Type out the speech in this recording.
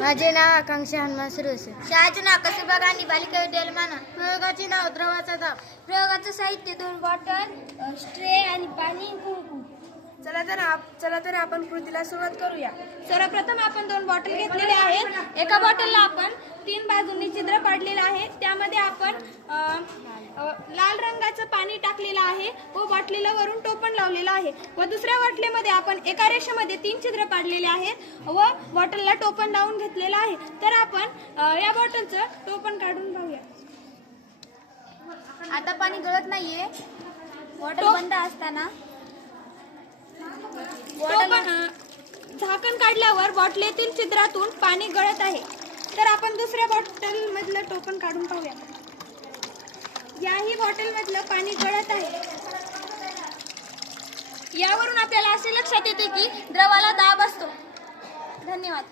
माझे नाव आकांक्षा हनुमान सुरवसे. शाळेचे नाव कस्तुरबा गांधी बालिका विद्यालय माना. प्रयोगाचे नाव द्रवाचा दाब. प्रयोगाचं साहित्य 2 बॉटल, स्ट्रे आणि पाणी, कुंकू. चला तर आपण कृतीला सुरुवात करूया. सर्वप्रथम आपण 2 बॉटल घेतलेले आहेत. एका बॉटलला आपण 3 बाजूंनी छिद्र पाडलेलं आहे. त्यामध्ये आपण लाल रंगाचं पाणी टाकलेलं आहे व बाटलीला वरून टोपण लावलेलं आहे. व दुसऱ्या बाटलीमध्ये आपण एका रेषेमध्ये 3 छिद्र पाडलेले आहेत व बॉटलला टोपण लावून घेतलेलं आहे. तर आपण या बॉटलचं टोपण काढून पाहूया. आता पाणी गळत नाहीये. बॉटल बंद असताना झाकण काढल्यावर बॉटलीतील छिद्रातून पाणी गळत आहे. तर आपण दुसऱ्या बॉटल मधलं टोपण काढून पाहूया. याही बॉटल मधलं पाणी गळत आहे. यावरून आपल्याला असे लक्षात येते की द्रवाला दाब असतो. धन्यवाद.